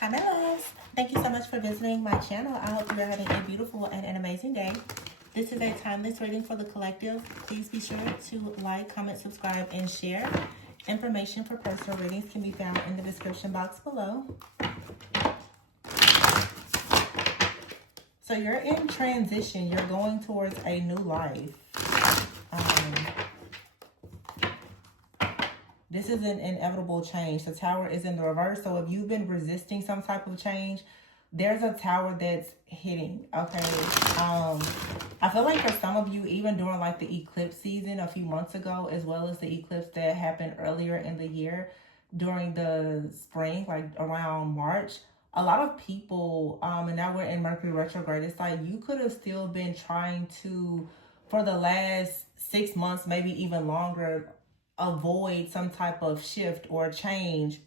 Hi my loves, thank you so much for visiting my channel. I hope you're having a beautiful and an amazing day. This is a timeless reading for the collective. Please be sure to like, comment, subscribe, and share. Information for personal readings can be found in the description box below. So you're in transition. You're going towards a new life. This is an inevitable change. The tower is in the reverse. So if you've been resisting some type of change, there's a tower that's hitting, okay? I feel like for some of you, even during like the eclipse season a few months ago, as well as the eclipse that happened earlier in the year during the spring, like around March, a lot of people, and now we're in Mercury retrograde, it's like you could have still been trying to, for the last 6 months, maybe even longer, avoid some type of shift or change.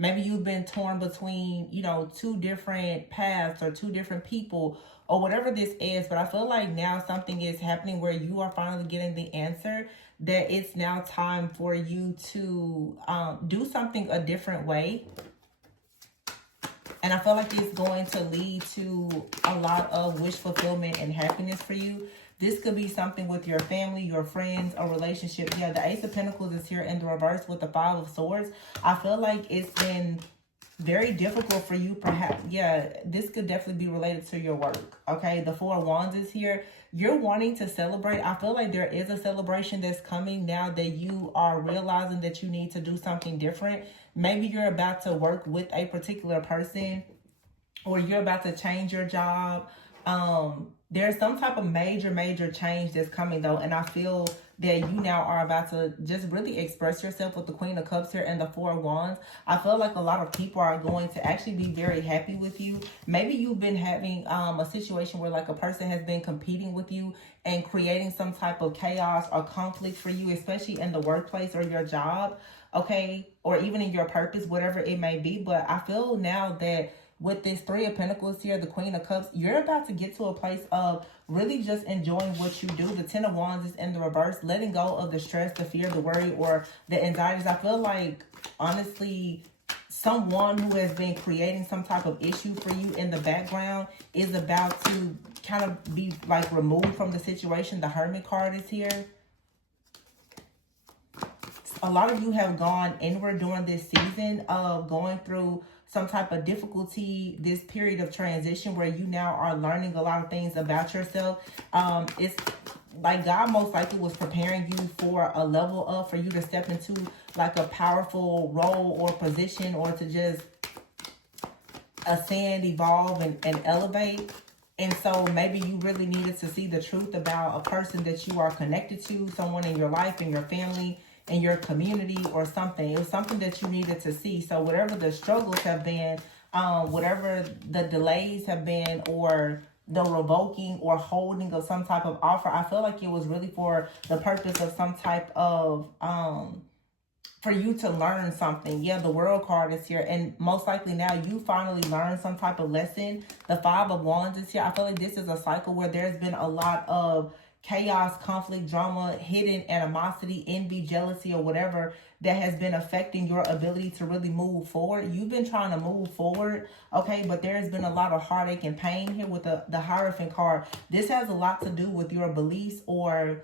Maybe you've been torn between, you know, two different paths or two different people or whatever this is. But I feel like now something is happening where you are finally getting the answer that it's now time for you to do something a different way. And I feel like it's going to lead to a lot of wish fulfillment and happiness for you. This could be something with your family, your friends, a relationship. Yeah, the Ace of Pentacles is here in the reverse with the Five of Swords. I feel like it's been very difficult for you, perhaps. Yeah, this could definitely be related to your work, okay? The Four of Wands is here. You're wanting to celebrate. I feel like there is a celebration that's coming now that you are realizing that you need to do something different. Maybe you're about to work with a particular person, or you're about to change your job. There's some type of major change that's coming though, and I feel that you now are about to just really express yourself with the Queen of Cups here and the Four of Wands. I feel like a lot of people are going to actually be very happy with you. Maybe you've been having a situation where like a person has been competing with you and creating some type of chaos or conflict for you, especially in the workplace or your job, okay, or even in your purpose, whatever it may be. But I feel now that with this Three of Pentacles here, the Queen of Cups, you're about to get to a place of really just enjoying what you do. The Ten of Wands is in the reverse, letting go of the stress, the fear, the worry, or the anxieties. I feel like, honestly, someone who has been creating some type of issue for you in the background is about to kind of be like removed from the situation. The Hermit card is here. A lot of you have gone inward during this season of going through some type of difficulty, this period of transition where you now are learning a lot of things about yourself. It's like God most likely was preparing you for a level up, for you to step into like a powerful role or position, or to just ascend, evolve, and elevate. And so maybe you really needed to see the truth about a person that you are connected to, someone in your life, in your family, in your community, or something. It was something that you needed to see. So whatever the struggles have been, whatever the delays have been, or the revoking or holding of some type of offer, I feel like it was really for the purpose of some type of for you to learn something. Yeah, the World card is here, and most likely now you finally learn some type of lesson. The Five of Wands is here. I feel like this is a cycle where there's been a lot of chaos, conflict, drama, hidden animosity, envy, jealousy, or whatever that has been affecting your ability to really move forward. You've been trying to move forward, okay, but there's been a lot of heartache and pain here with the Hierophant card. This has a lot to do with your beliefs, or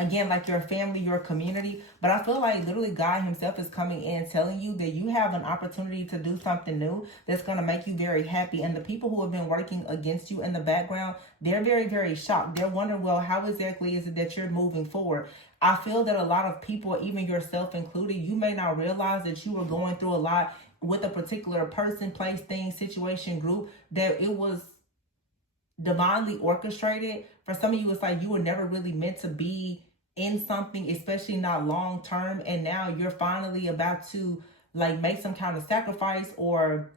again, like your family, your community. But I feel like literally God himself is coming in telling you that you have an opportunity to do something new that's going to make you very happy. And the people who have been working against you in the background, they're very shocked. They're wondering, well, how exactly is it that you're moving forward? I feel that a lot of people, even yourself included, you may not realize that you were going through a lot with a particular person, place, thing, situation, group, that it was divinely orchestrated. For some of you, it's like you were never really meant to be in something, especially not long term, and now you're finally about to like make some kind of sacrifice, or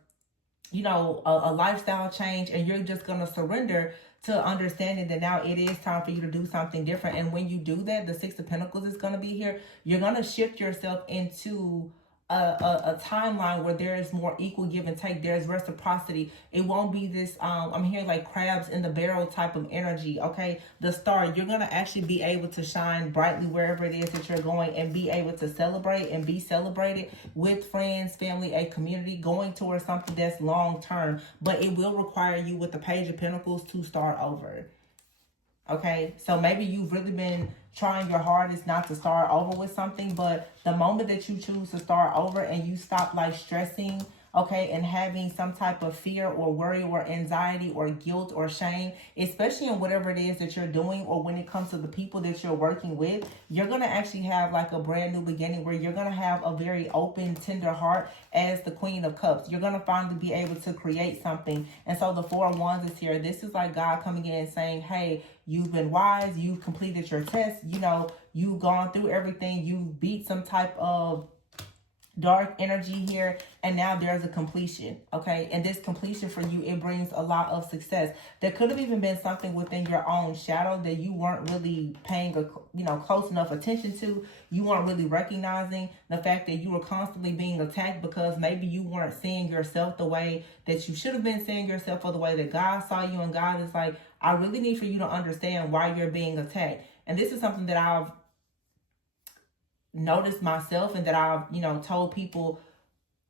you know, a lifestyle change, and you're just gonna surrender to understanding that now it is time for you to do something different. And when you do that, the Six of Pentacles is gonna be here. You're gonna shift yourself into a timeline where there is more equal give and take. There's reciprocity. It won't be this I'm hearing like crabs in the barrel type of energy. Okay, the star, you're gonna actually be able to shine brightly wherever it is that you're going, and be able to celebrate and be celebrated with friends, family, a community, going towards something that's long term. But it will require you, with the Page of Pentacles, to start over. Okay, so maybe you've really been trying your hardest not to start over with something, but the moment that you choose to start over and you stop like stressing, okay, and having some type of fear or worry or anxiety or guilt or shame, especially in whatever it is that you're doing, or when it comes to the people that you're working with, you're going to actually have like a brand new beginning where you're going to have a very open, tender heart as the Queen of Cups. You're going to finally be able to create something. And so the Four of Wands is here. This is like God coming in and saying, hey, you've been wise, you've completed your test, you know, you've gone through everything, you've beat some type of dark energy here, and now there's a completion. Okay, and this completion for you, it brings a lot of success. There could have even been something within your own shadow that you weren't really paying close enough attention to. You weren't really recognizing the fact that you were constantly being attacked because maybe you weren't seeing yourself the way that you should have been seeing yourself, or the way that God saw you. And God is like, I really need for you to understand why you're being attacked. And this is something that I've noticed myself, and that I've, told people.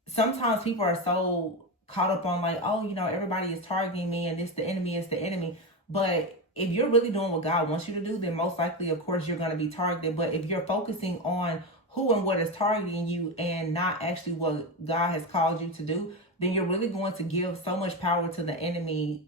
Sometimes people are so caught up on like, oh, everybody is targeting me and it's the enemy. But if you're really doing what God wants you to do, then most likely, of course, you're going to be targeted. But if you're focusing on who and what is targeting you and not actually what God has called you to do, then you're really going to give so much power to the enemy.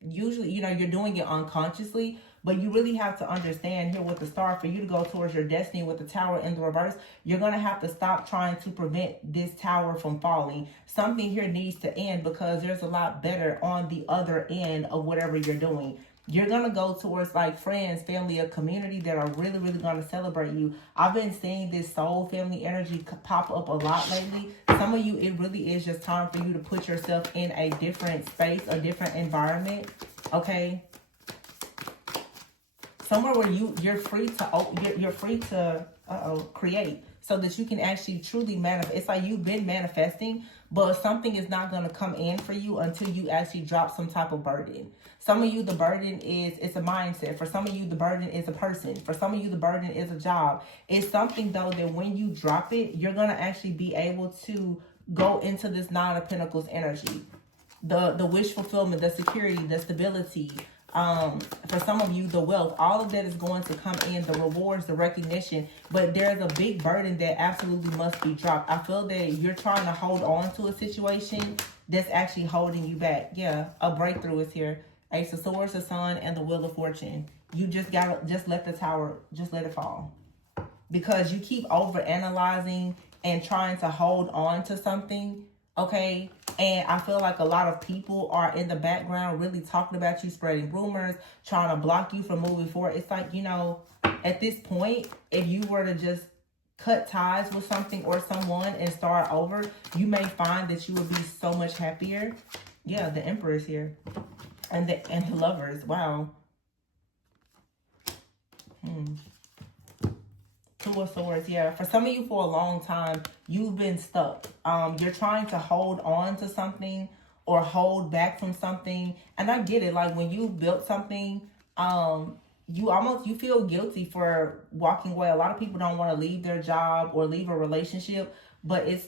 Usually, you're doing it unconsciously, but you really have to understand here with the Star, for you to go towards your destiny with the Tower in the reverse, you're going to have to stop trying to prevent this tower from falling. Something here needs to end, because there's a lot better on the other end of whatever you're doing. You're going to go towards like friends, family, a community that are really, really going to celebrate you. I've been seeing this soul family energy pop up a lot lately. Some of you, it really is just time for you to put yourself in a different space, a different environment, okay? Somewhere where you're free to create, so that you can actually truly manifest. It's like you've been manifesting, but something is not going to come in for you until you actually drop some type of burden. Some of you, the burden it's a mindset. For some of you, the burden is a person. For some of you, the burden is a job. It's something, though, that when you drop it, you're going to actually be able to go into this Nine of Pentacles energy. The wish fulfillment, the security, the stability. For some of you, the wealth, all of that is going to come in, the rewards, the recognition. But there's a big burden that absolutely must be dropped. I feel that you're trying to hold on to a situation that's actually holding you back. Yeah, a breakthrough is here. Ace of Swords, the Sun, and the Wheel of Fortune. You just gotta let the tower, just let it fall. Because you keep over analyzing and trying to hold on to something, okay? And I feel like a lot of people are in the background really talking about you, spreading rumors, trying to block you from moving forward. It's like, at this point, if you were to just cut ties with something or someone and start over, you may find that you would be so much happier. Yeah, the Emperor is here. And the Lovers. Wow. Two of Swords. Yeah, for some of you, for a long time, you've been stuck. You're trying to hold on to something or hold back from something. And I get it. Like when you built something, you feel guilty for walking away. A lot of people don't want to leave their job or leave a relationship, but it's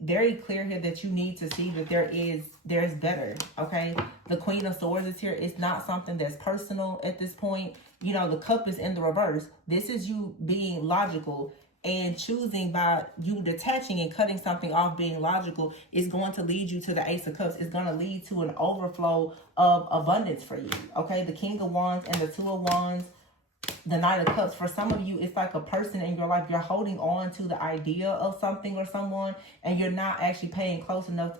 very clear here that you need to see that there's better. Okay, the Queen of Swords is here. It's not something that's personal at this point. The Cup is in the reverse. This is you being logical and choosing, by you detaching and cutting something off. Being logical is going to lead you to the Ace of Cups. It's going to lead to an overflow of abundance for you. Okay, the King of Wands and the Two of Wands, the Knight of Cups. For some of you, it's like a person in your life. You're holding on to the idea of something or someone, and you're not actually paying close enough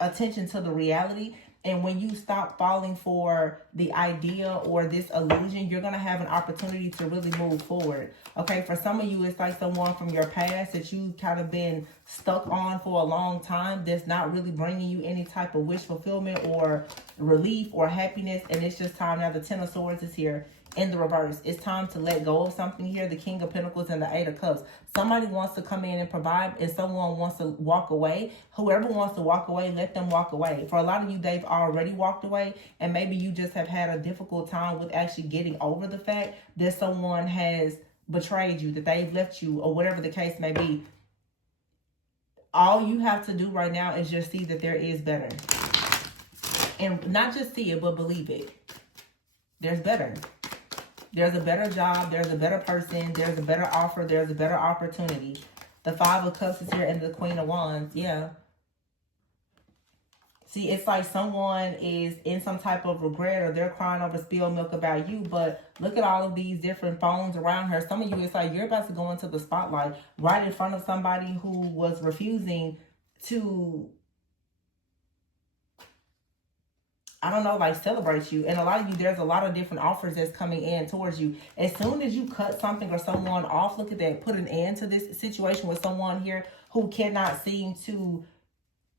attention to the reality. And when you stop falling for the idea or this illusion, you're going to have an opportunity to really move forward. Okay, for some of you, it's like someone from your past that you kind of been stuck on for a long time that's not really bringing you any type of wish fulfillment or relief or happiness. And it's just time now. The Ten of Swords is here. in the reverse. It's time to let go of something here. The King of Pentacles and the Eight of Cups. Somebody wants to come in and provide, and someone wants to walk away. Whoever wants to walk away, let them walk away. For a lot of you, they've already walked away, and maybe you just have had a difficult time with actually getting over the fact that someone has betrayed you, that they've left you, or whatever the case may be. All you have to do right now is just see that there is better. And not just see it, but believe it. There's better. There's a better job. There's a better person. There's a better offer. There's a better opportunity. The Five of Cups is here and the Queen of Wands. Yeah. See, it's like someone is in some type of regret, or they're crying over spilled milk about you. But look at all of these different phones around her. Some of you, it's like you're about to go into the spotlight right in front of somebody who was refusing to, I don't know, like celebrate you. And a lot of you, there's a lot of different offers that's coming in towards you. As soon as you cut something or someone off, look at that, put an end to this situation with someone here who cannot seem to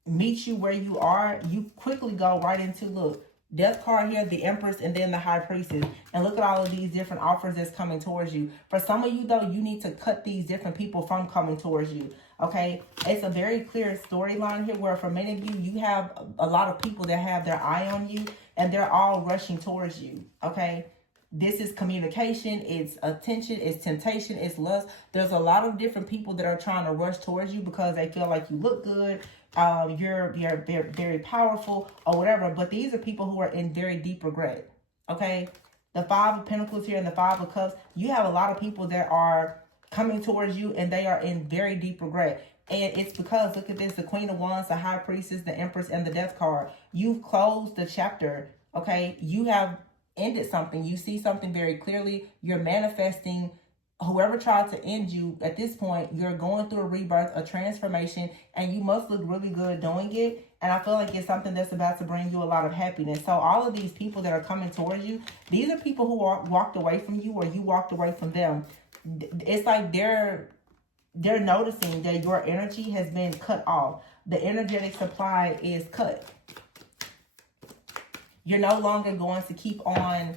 meet you where you are, you quickly go right into, look, Death card here, the Empress, and then the High Priestess. And look at all of these different offers that's coming towards you. For some of you, though, you need to cut these different people from coming towards you. Okay? It's a very clear storyline here where for many of you, you have a lot of people that have their eye on you, and they're all rushing towards you. Okay? This is communication, it's attention, it's temptation, it's lust. There's a lot of different people that are trying to rush towards you because they feel like you look good, you're very powerful or whatever. But these are people who are in very deep regret. Okay? The Five of Pentacles here and the Five of Cups, you have a lot of people that are coming towards you and they are in very deep regret. And it's because, look at this, the Queen of Wands, the High Priestess, the Empress, and the Death card. You've closed the chapter. Okay? You have ended something. You see something very clearly. You're manifesting. Whoever tried to end you, at this point, you're going through a rebirth, a transformation, and you must look really good doing it. And I feel like it's something that's about to bring you a lot of happiness. So all of these people that are coming towards you, these are people who walked away from you, or you walked away from them. It's like they're noticing that your energy has been cut off. The energetic supply is cut. You're no longer going to keep on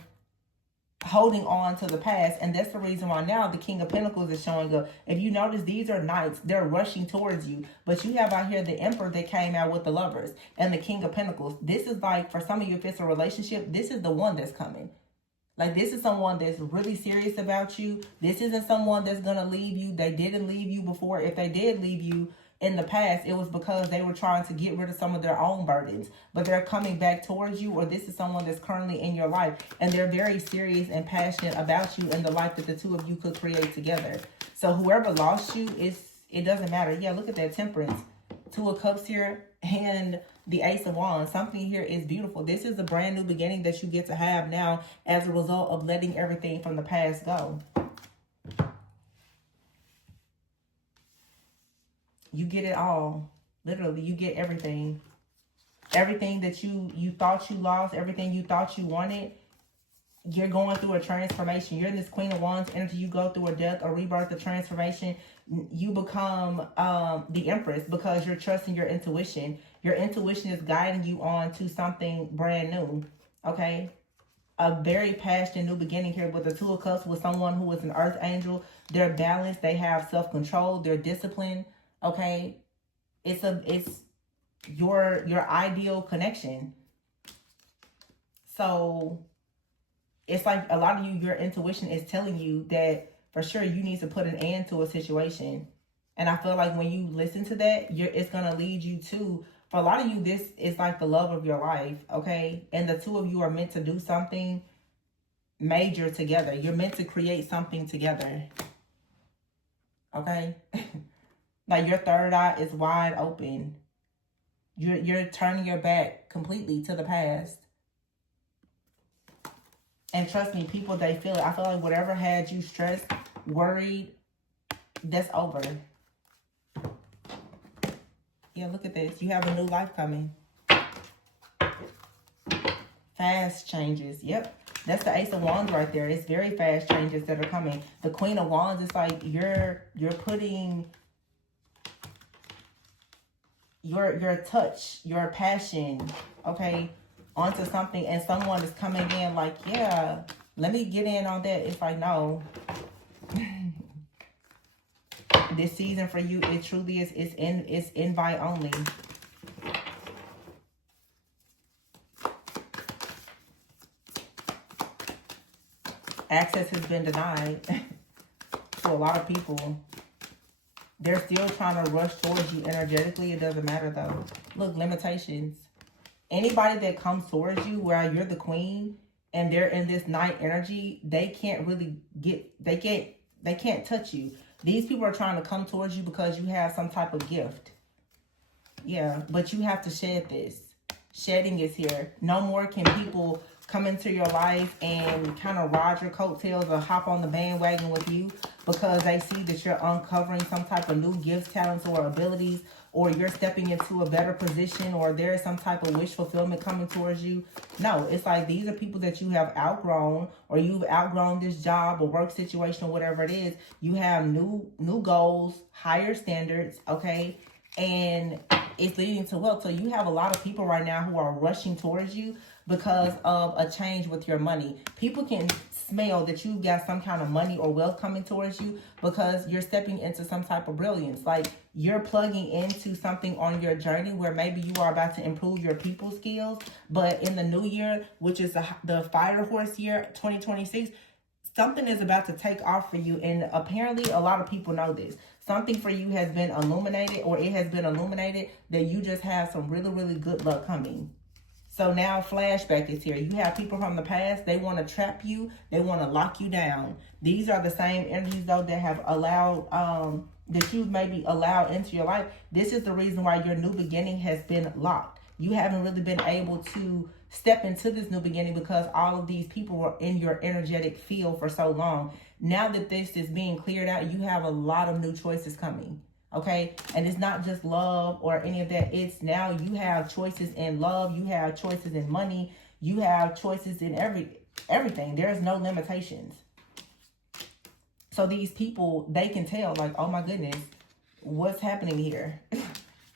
holding on to the past. And that's the reason why now the King of Pentacles is showing up. If you notice, these are knights. They're rushing towards you. But you have out here the Emperor that came out with the Lovers and the King of Pentacles. This is like, for some of you, if it's a relationship, this is the one that's coming. Like, this is someone that's really serious about you. This isn't someone that's going to leave you. They didn't leave you before. If they did leave you in the past, it was because they were trying to get rid of some of their own burdens. But they're coming back towards you, or this is someone that's currently in your life. And they're very serious and passionate about you and the life that the two of you could create together. So whoever lost you, it doesn't matter. Yeah, look at that, Temperance. Two of Cups here and the Ace of Wands. Something here is beautiful. This is a brand new beginning that you get to have now as a result of letting everything from the past go. You get it all. Literally, you get everything. Everything that you thought you lost, everything you thought you wanted, you're going through a transformation. You're in this Queen of Wands energy. You go through a death, a rebirth, a transformation. You become the Empress because you're trusting your intuition. Your intuition is guiding you on to something brand new. Okay? A very passionate new beginning here with the Two of Cups with someone who is an earth angel. They're balanced. They have self-control. They're disciplined. Okay? It's your ideal connection. So it's like a lot of you, your intuition is telling you that for sure you need to put an end to a situation. And I feel like when you listen to that, it's going to lead you to, for a lot of you, this is like the love of your life, okay? And the two of you are meant to do something major together. You're meant to create something together, okay? Like your third eye is wide open. You're turning your back completely to the past. And trust me, people, they feel it. I feel like whatever had you stressed, worried, that's over. Yeah, look at this. You have a new life coming. Fast changes. Yep. That's the Ace of Wands right there. It's very fast changes that are coming. The Queen of Wands is like you're putting your touch, your passion, okay, onto something, and someone is coming in like, yeah, Let me get in on that. It's like, no. This season for you, it truly is, it's invite only. Access has been denied to a lot of people. They're still trying to rush towards you energetically. It doesn't matter though. Look, limitations. Anybody that comes towards you where you're the queen and they're in this night energy, they can't really they can't touch you. These people are trying to come towards you because you have some type of gift. Yeah, but you have to shed this. Shedding is here. No more can people come into your life and kind of ride your coattails or hop on the bandwagon with you because they see that you're uncovering some type of new gifts, talents, or abilities, or you're stepping into a better position, or there's some type of wish fulfillment coming towards you. No, it's like these are people that you have outgrown, or you've outgrown this job or work situation or whatever it is. You have new goals, higher standards, okay? And it's leading to wealth. So you have a lot of people right now who are rushing towards you because of a change with your money. People can smell that you've got some kind of money or wealth coming towards you because you're stepping into some type of brilliance. Like you're plugging into something on your journey where maybe you are about to improve your people skills. But in the new year, which is the fire horse year, 2026, something is about to take off for you. And apparently a lot of people know this. Something for you has been illuminated, or it has been illuminated that you just have some really, really good luck coming. So now flashback is here. You have people from the past. They want to trap you. They want to lock you down. These are the same energies, though, that have allowed, that you've maybe allowed into your life. This is the reason why your new beginning has been locked. You haven't really been able to step into this new beginning because all of these people were in your energetic field for so long. Now that this is being cleared out, you have a lot of new choices coming. Okay, and it's not just love or any of that. It's now you have choices in love, you have choices in money, you have choices in everything. There's no limitations. So these people, they can tell, like, oh my goodness, what's happening here?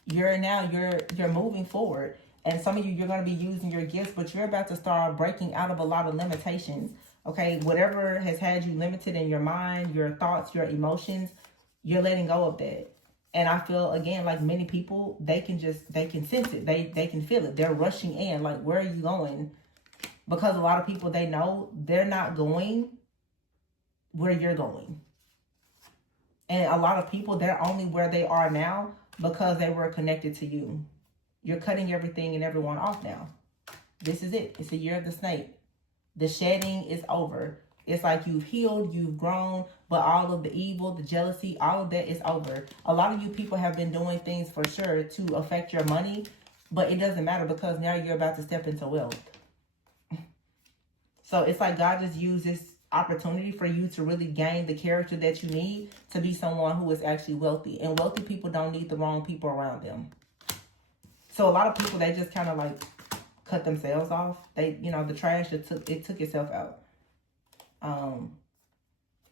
You're moving forward, and some of you're going to be using your gifts, but you're about to start breaking out of a lot of limitations. Okay, whatever has had you limited in your mind, your thoughts, your emotions, you're letting go of that. And I feel, again, like many people, they can sense it. They can feel it. They're rushing in. Like, where are you going? Because a lot of people, they know they're not going where you're going. And a lot of people, they're only where they are now because they were connected to you. You're cutting everything and everyone off now. This is it. It's the year of the snake. The shedding is over. It's like you've healed, you've grown, but all of the evil, the jealousy, all of that is over. A lot of you people have been doing things for sure to affect your money, but it doesn't matter because now you're about to step into wealth. So it's like God just used this opportunity for you to really gain the character that you need to be someone who is actually wealthy. And wealthy people don't need the wrong people around them. So a lot of people, they just kind of like cut themselves off. They, the trash, it took itself out.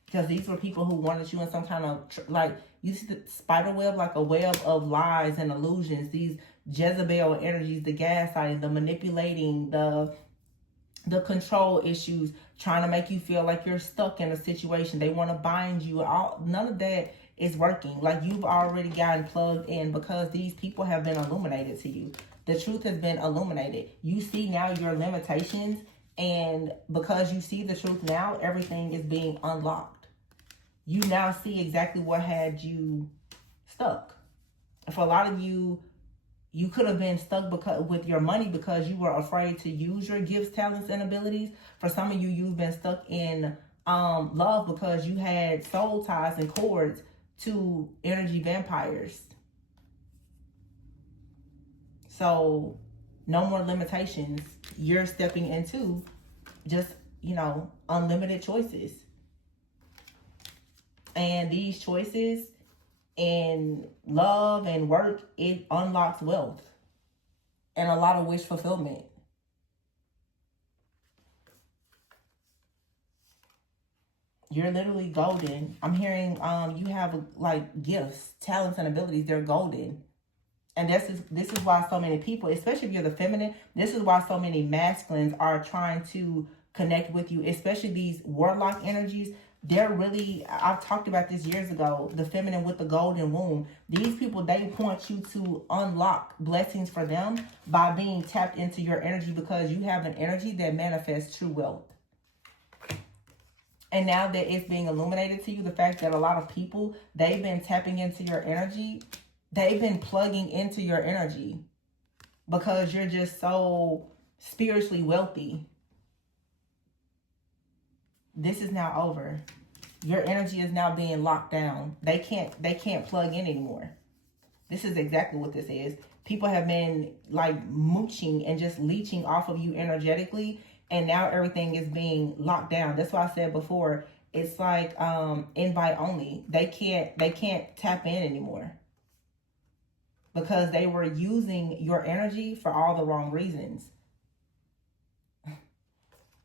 Because these were people who wanted you in some kind of, like, you see the spider web, like a web of lies and illusions, these Jezebel energies, the gaslighting, the manipulating, the control issues, trying to make you feel like you're stuck in a situation. They want to bind you. None of that is working. Like, you've already gotten plugged in because these people have been illuminated to you. The truth has been illuminated. You see now your limitations. And because you see the truth now, everything is being unlocked. You now see exactly what had you stuck. For a lot of you, you could have been stuck with your money because you were afraid to use your gifts, talents, and abilities. For some of you, you've been stuck in love because you had soul ties and cords to energy vampires. So no more limitations. You're stepping into just, unlimited choices. And these choices in love and work, it unlocks wealth and a lot of wish fulfillment. You're literally golden. I'm hearing you have like gifts, talents, and abilities. They're golden. And this is why so many people, especially if you're the feminine, this is why so many masculines are trying to connect with you, especially these warlock energies. They're really, I've talked about this years ago, the feminine with the golden womb. These people, they want you to unlock blessings for them by being tapped into your energy, because you have an energy that manifests true wealth. And now that it's being illuminated to you, the fact that a lot of people, they've been tapping into your energy, they've been plugging into your energy because you're just so spiritually wealthy. This is now over. Your energy is now being locked down. They can't plug in anymore. This is exactly what this is. People have been like mooching and just leeching off of you energetically, and now everything is being locked down. That's why I said before, it's like invite only. They can't tap in anymore because they were using your energy for all the wrong reasons.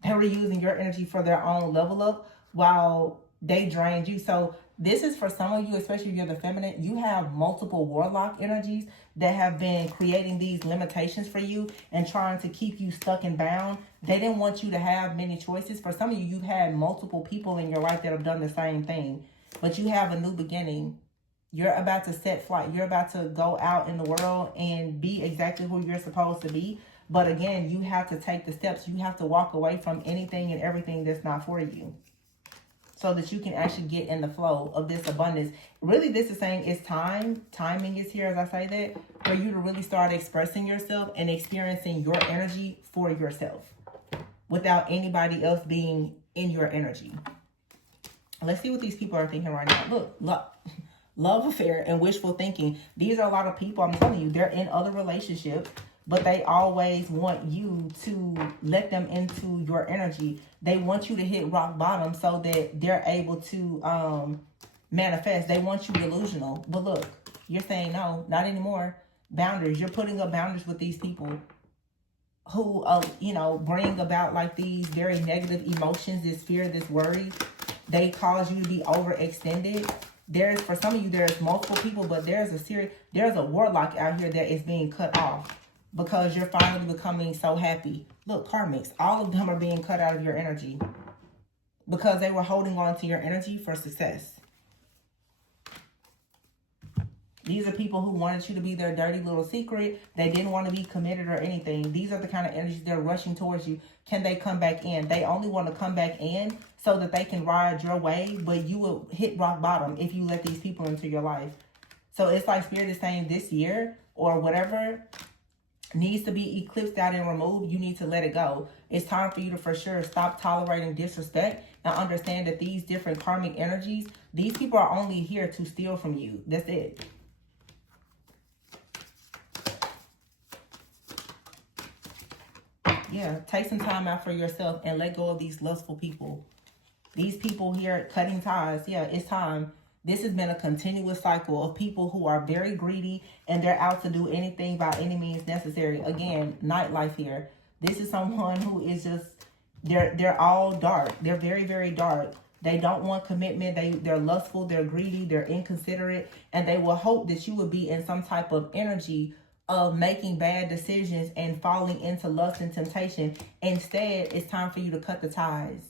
They were using your energy for their own level up while they drained you. So this is for some of you, especially if you're the feminine. You have multiple warlock energies that have been creating these limitations for you and trying to keep you stuck and bound. They didn't want you to have many choices. For some of you, you've had multiple people in your life that have done the same thing. But you have a new beginning. You're about to set flight. You're about to go out in the world and be exactly who you're supposed to be. But again, you have to take the steps. You have to walk away from anything and everything that's not for you, so that you can actually get in the flow of this abundance. Really, this is saying it's time. Timing is here, as I say that, for you to really start expressing yourself and experiencing your energy for yourself without anybody else being in your energy. Let's see what these people are thinking right now. Look, love affair and wishful thinking. These are a lot of people, I'm telling you, they're in other relationships, but they always want you to let them into your energy. They want you to hit rock bottom so that they're able to manifest. They want you delusional. But look, you're saying no, not anymore. Boundaries. You're putting up boundaries with these people who, bring about like these very negative emotions, this fear, this worry. They cause you to be overextended. For some of you, there's multiple people, but there's a warlock out here that is being cut off, because you're finally becoming so happy. Look, karmics, all of them are being cut out of your energy because they were holding on to your energy for success. These are people who wanted you to be their dirty little secret. They didn't want to be committed or anything. These are the kind of energies they're rushing towards you. Can they come back in? They only want to come back in so that they can ride your wave, but you will hit rock bottom if you let these people into your life. So it's like Spirit is saying this year or whatever needs to be eclipsed out and removed. You need to let it go. It's time for you to for sure stop tolerating disrespect and understand that these different karmic energies, these people are only here to steal from you. That's it. Yeah, take some time out for yourself and let go of these lustful people. These people here cutting ties. Yeah, it's time. This has been a continuous cycle of people who are very greedy and they're out to do anything by any means necessary. Again, nightlife here. This is someone who is just, they're all dark. They're very, very dark. They don't want commitment. They're lustful. They're greedy. They're inconsiderate. And they will hope that you would be in some type of energy of making bad decisions and falling into lust and temptation. Instead, it's time for you to cut the ties.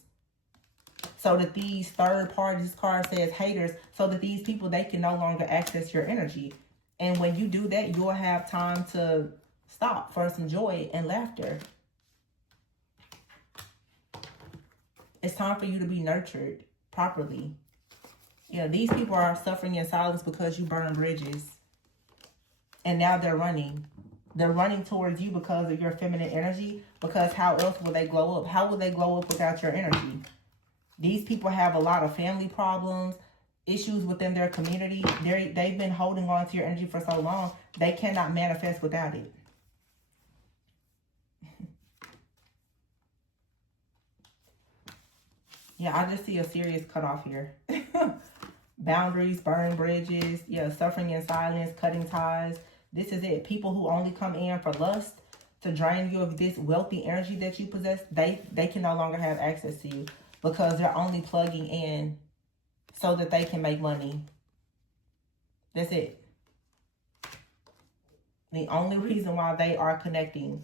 So that these third parties, this card says haters, so that these people, they can no longer access your energy. And when you do that, you'll have time to stop for some joy and laughter. It's time for you to be nurtured properly. Yeah, these people are suffering in silence because you burn bridges. And now they're running. They're running towards you because of your feminine energy. Because how else will they glow up? How will they glow up without your energy? These people have a lot of family problems, issues within their community. They've been holding on to your energy for so long, they cannot manifest without it. Yeah, I just see a serious cutoff here. Boundaries, burn bridges, yeah, suffering in silence, cutting ties. This is it. People who only come in for lust, to drain you of this wealthy energy that you possess, they can no longer have access to you because they're only plugging in so that they can make money. That's it. The only reason why they are connecting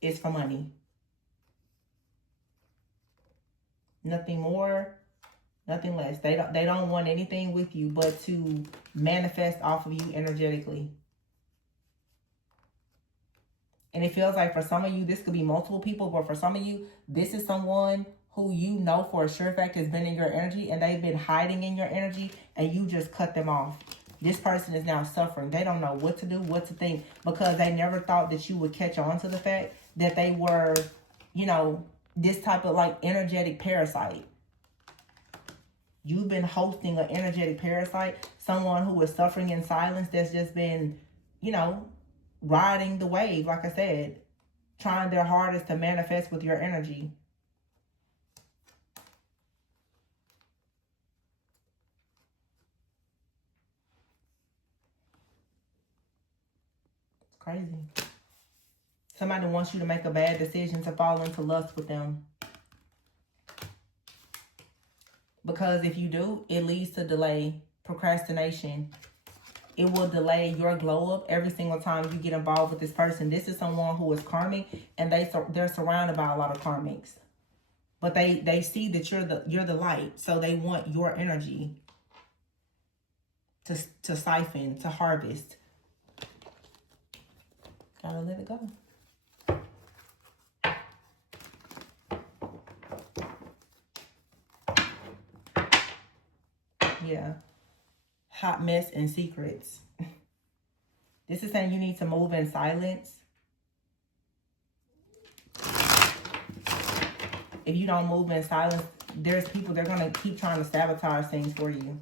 is for money. Nothing more, nothing less. They don't want anything with you but to manifest off of you energetically. And it feels like for some of you, this could be multiple people, but for some of you, this is someone who you know for a sure fact has been in your energy and they've been hiding in your energy and you just cut them off. This person is now suffering. They don't know what to do, what to think, because they never thought that you would catch on to the fact that they were, you know, this type of like energetic parasite. You've been hosting an energetic parasite, someone who is suffering in silence that's just been, you know, riding the wave, like I said, trying their hardest to manifest with your energy. It's crazy. Somebody wants you to make a bad decision to fall into lust with them. Because if you do, it leads to delay, procrastination. It will delay your glow up every single time you get involved with this person. This is someone who is karmic, and they're surrounded by a lot of karmics. But they see that you're the light, so they want your energy to siphon, to harvest. Gotta let it go. Yeah. Hot mess and secrets. This is saying you need to move in silence. If you don't move in silence, there's people, they're going to keep trying to sabotage things for you.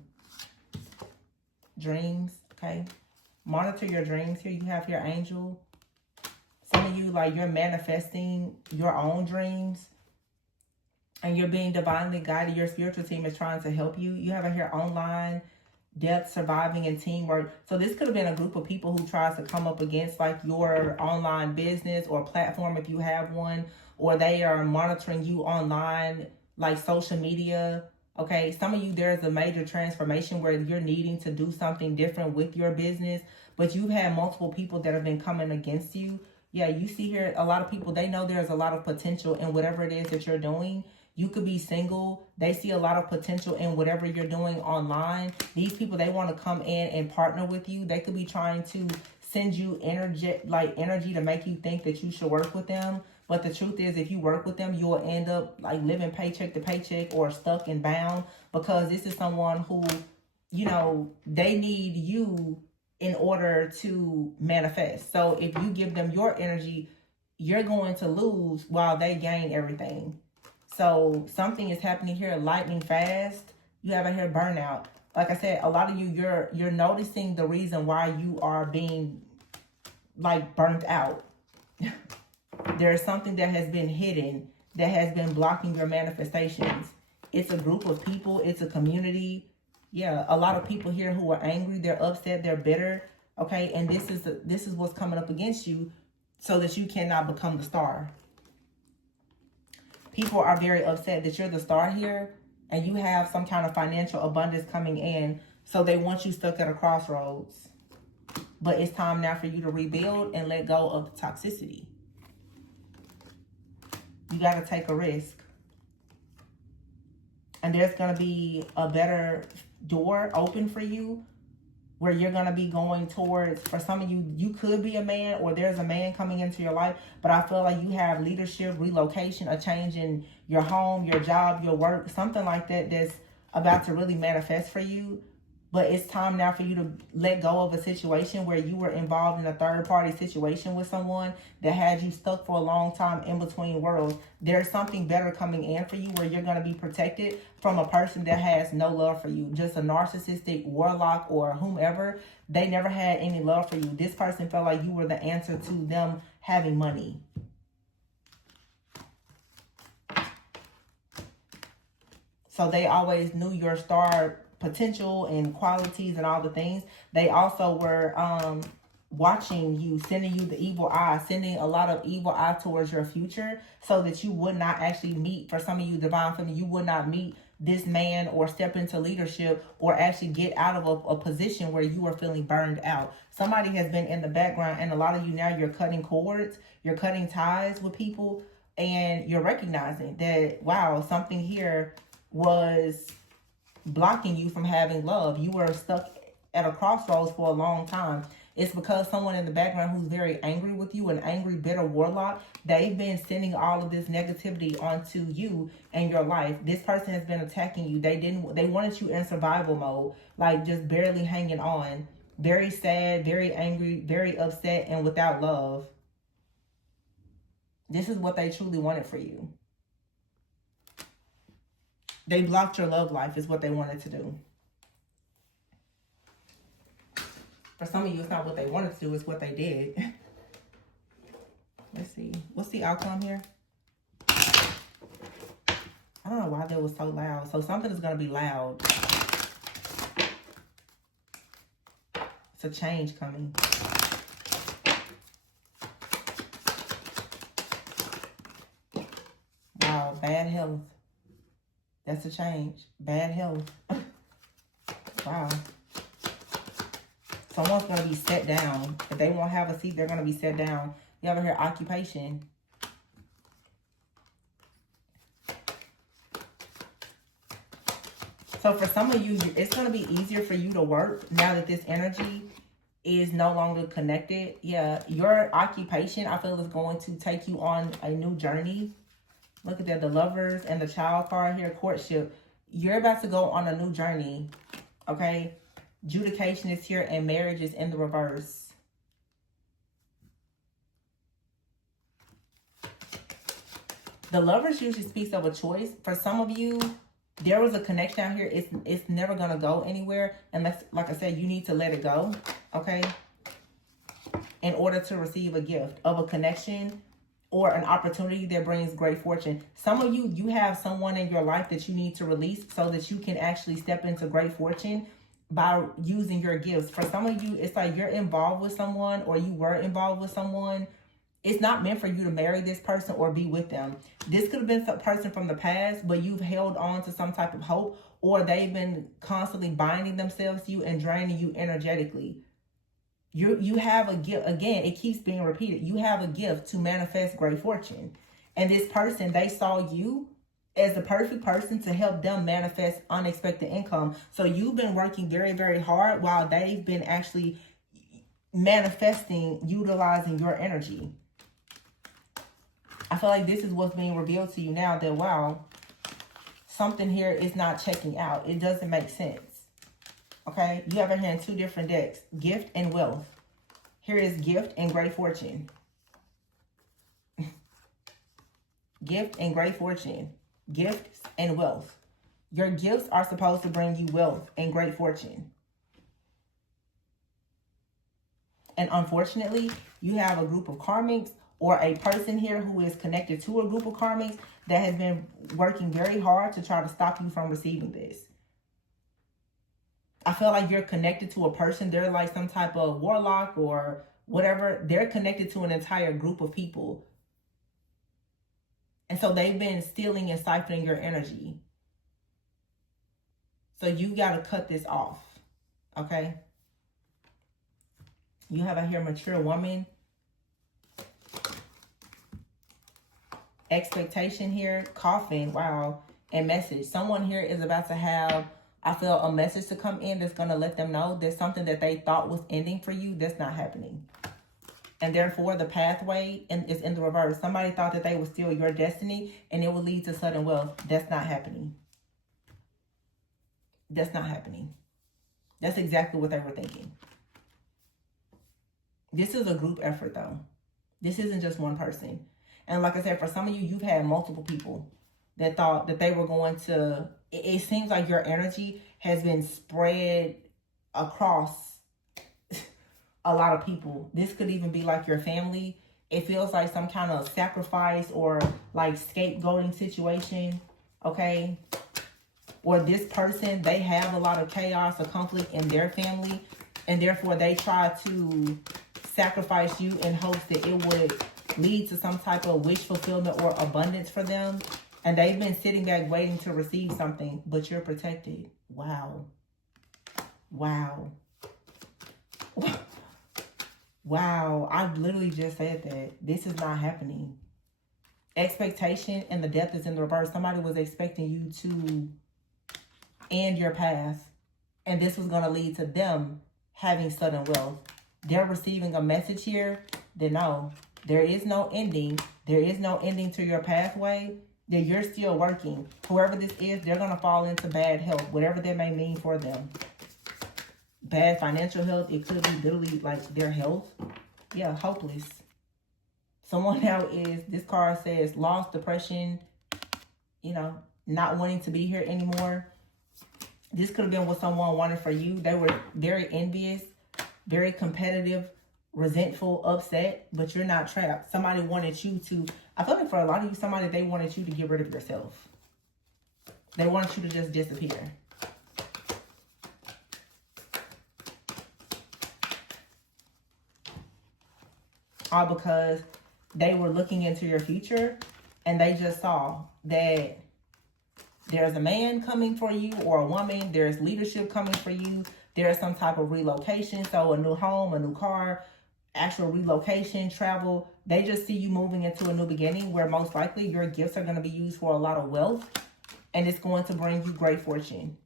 Dreams, okay? Monitor your dreams here. You have your angel. Some of you, like, you're manifesting your own dreams. And you're being divinely guided. Your spiritual team is trying to help you. You have it here online. Depth, surviving, and teamwork. So this could have been a group of people who tries to come up against like your online business or platform if you have one. Or they are monitoring you online, like social media. Okay, some of you, there's a major transformation where you're needing to do something different with your business. But you've had multiple people that have been coming against you. Yeah, you see here a lot of people, they know there's a lot of potential in whatever it is that you're doing. You could be single. They see a lot of potential in whatever you're doing online. These people, they want to come in and partner with you. They could be trying to send you energy to make you think that you should work with them. But the truth is, if you work with them, you will end up like living paycheck to paycheck or stuck and bound, because this is someone who, you know, they need you in order to manifest. So if you give them your energy, you're going to lose while they gain everything. So something is happening here lightning fast. You have a here burnout. Like I said, a lot of you, you're noticing the reason why you are being like burnt out. There's something that has been hidden that has been blocking your manifestations. It's a group of people. It's a community. Yeah, a lot of people here who are angry. They're upset. They're bitter. Okay, and this is what's coming up against you so that you cannot become the star. People are very upset that you're the star here and you have some kind of financial abundance coming in. So they want you stuck at a crossroads. But it's time now for you to rebuild and let go of the toxicity. You got to take a risk. And there's going to be a better door open for you where you're going to be going towards, for some of you, you could be a man or there's a man coming into your life, but I feel like you have leadership, relocation, a change in your home, your job, your work, something like that that's about to really manifest for you. But it's time now for you to let go of a situation where you were involved in a third-party situation with someone that had you stuck for a long time in between worlds. There's something better coming in for you where you're going to be protected from a person that has no love for you. Just a narcissistic warlock or whomever. They never had any love for you. This person felt like you were the answer to them having money. So they always knew your star potential and qualities and all the things. They also were watching you, sending you the evil eye, sending a lot of evil eye towards your future so that you would not actually meet, for some of you divine family, you would not meet this man or step into leadership or actually get out of a position where you are feeling burned out. Somebody has been in the background, and a lot of you now, you're cutting cords, you're cutting ties with people. And you're recognizing that, wow, something here was blocking you from having love. You were stuck at a crossroads for a long time. It's because someone in the background who's very angry with you, an angry, bitter warlock, they've been sending all of this negativity onto you and your life. This person has been attacking you. They wanted you in survival mode, like just barely hanging on. Very sad, very angry, very upset, and without love. This is what they truly wanted for you. They blocked your love life is what they wanted to do. For some of you, it's not what they wanted to do, it's what they did. Let's see. What's the outcome here? I don't know why that was so loud. So something is going to be loud. It's a change coming. Wow, bad health. That's a change. Bad health. Wow. Someone's going to be set down. If they won't have a seat, they're going to be set down. You ever hear occupation? So for some of you, it's going to be easier for you to work now that this energy is no longer connected. Yeah, your occupation, I feel, is going to take you on a new journey. Look at that, the Lovers and the Child card here, courtship. You're about to go on a new journey, okay? Judication is here and marriage is in the reverse. The Lovers usually speaks of a choice. For some of you, there was a connection out here. It's never going to go anywhere. And that's, like I said, you need to let it go, okay? In order to receive a gift of a connection or an opportunity that brings great fortune. Some of you, you have someone in your life that you need to release so that you can actually step into great fortune by using your gifts. For some of you, it's like you're involved with someone or you were involved with someone. It's not meant for you to marry this person or be with them. This could have been some person from the past, but you've held on to some type of hope, or they've been constantly binding themselves to you and draining you energetically. You have a gift. Again, it keeps being repeated. You have a gift to manifest great fortune. And this person, they saw you as the perfect person to help them manifest unexpected income. So you've been working very, very hard while they've been actually manifesting, utilizing your energy. I feel like this is what's being revealed to you now, that, wow, something here is not checking out. It doesn't make sense. Okay, you have it here in two different decks, gift and wealth. Here is gift and great fortune. Gift and great fortune. Gifts and wealth. Your gifts are supposed to bring you wealth and great fortune. And unfortunately, you have a group of karmics or a person here who is connected to a group of karmics that has been working very hard to try to stop you from receiving this. I feel like you're connected to a person. They're like some type of warlock or whatever. They're connected to an entire group of people. And so they've been stealing and siphoning your energy. So you got to cut this off. Okay? You have a here mature woman. Expectation here. Coffin. Wow. And message. Someone here is about to have, I feel, a message to come in that's going to let them know there's something that they thought was ending for you that's not happening. And therefore, the pathway is in the reverse. Somebody thought that they would steal your destiny and it would lead to sudden wealth. That's not happening. That's not happening. That's exactly what they were thinking. This is a group effort, though. This isn't just one person. And like I said, for some of you, you've had multiple people that thought that they were going to... It seems like your energy has been spread across a lot of people. This could even be like your family. It feels like some kind of sacrifice or like scapegoating situation, okay? Or this person, they have a lot of chaos or conflict in their family, and therefore they try to sacrifice you in hopes that it would lead to some type of wish fulfillment or abundance for them. And they've been sitting back waiting to receive something, but you're protected. Wow. Wow. Wow. I literally just said that. This is not happening. expectation and the death is in the reverse. Somebody was expecting you to end your past, and this was going to lead to them having sudden wealth. They're receiving a message here that no, there is no ending. There is no ending to your pathway. That you're still working. Whoever this is, they're going to fall into bad health, whatever that may mean for them. Bad financial health. It could be literally like their health. Yeah, hopeless. Someone now is, this card says loss, depression, you know, not wanting to be here anymore. This could have been what someone wanted for you. They were very envious, very competitive, resentful, upset, but you're not trapped. Somebody wanted you to, I feel like for a lot of you, somebody, they wanted you to get rid of yourself. They wanted you to just disappear. All because they were looking into your future and they just saw that there's a man coming for you or a woman. There's leadership coming for you. There's some type of relocation. So a new home, a new car, actual relocation, travel. They just see you moving into a new beginning where most likely your gifts are going to be used for a lot of wealth. And it's going to bring you great fortune.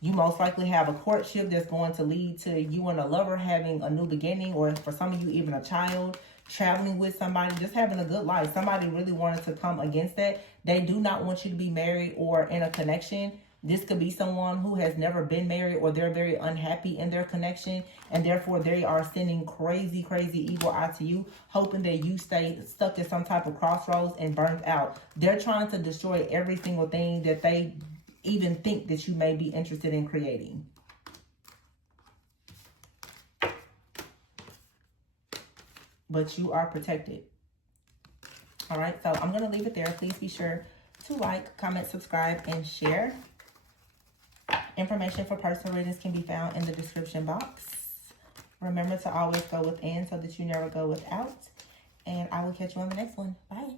You most likely have a courtship that's going to lead to you and a lover having a new beginning, or for some of you, even a child, traveling with somebody, just having a good life. Somebody really wanted to come against that. They do not want you to be married or in a connection. This could be someone who has never been married, or they're very unhappy in their connection, and therefore they are sending crazy, crazy evil out to you, hoping that you stay stuck at some type of crossroads and burnt out. They're trying to destroy every single thing that they even think that you may be interested in creating. But you are protected. All right, so I'm going to leave it there. Please be sure to like, comment, subscribe, and share. Information for personal readings can be found in the description box. Remember to always go within so that you never go without. And I will catch you on the next one. Bye.